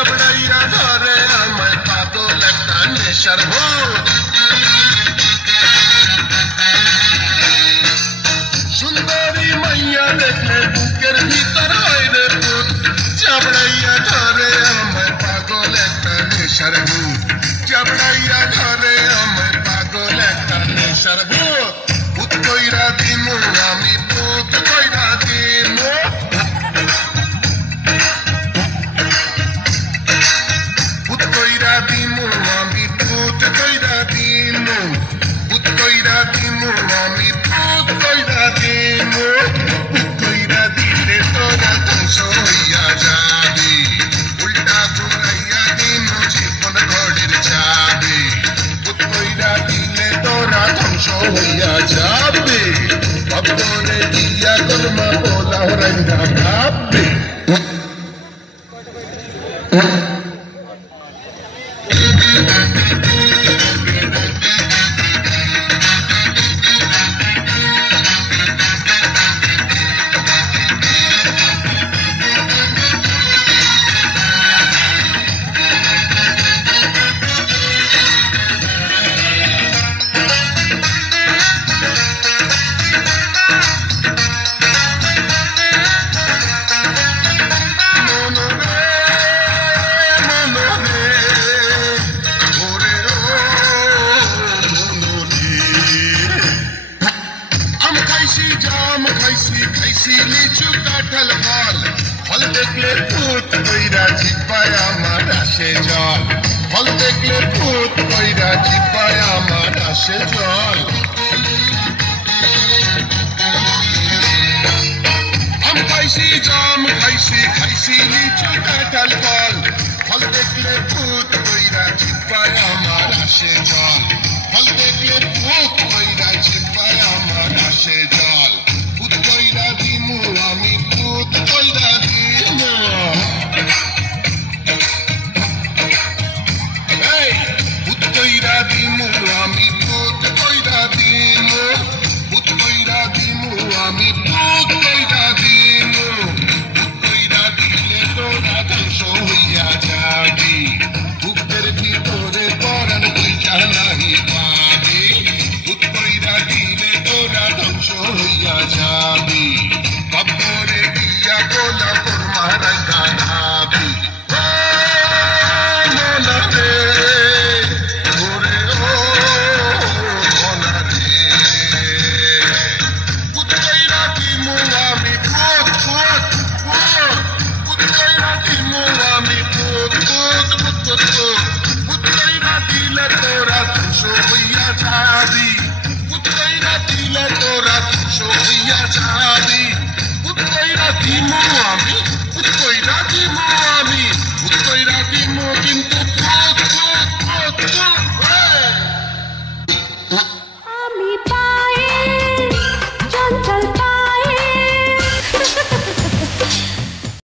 চাবড়াইয়া ধরে আমায় পাগল একটা নেশার ভূত সুন্দরী মাইয়া দেখলে বুকের ভিতর হয় রে ভূত চাবড়াইয়া ধরে আমায় পাগল একটা নেশার ভূত চাবড়াইয়া ধরে আমায় পাগল একটা নেশার ভূত ভূত কইরা দিমু আমি ভূত কইরা দিমু ভূত কইরা দিমু আমি ভূত কইরা দিমু ভূত কইরা দিমু আমি ভূত কইরা দিমু ভূত কইরা দিলে তোরা ধ্বংস হইয়া যাবি উল্টা ঘুরাইয়া দিমু জীবন ঘরের চাবি ভূত কইরা দিলে তোরা ধ্বংস হইয়া যাবে বাপরে দিয়া কলমা বলা রাইন্দা ভাববে খাইছি লিচু কাঁঠাল ফল ফল দেখলে ভূত কইরা জিব্বায় আমার আসে জল ফল দেখলে ভূত কইরা জিব্বায় আমার আসে জল আম খাইছি জাম খাইছি লিচু কাঁঠাল ফল ফল দেখলে ভূত কইরা জিব্বায় আমার আসে জল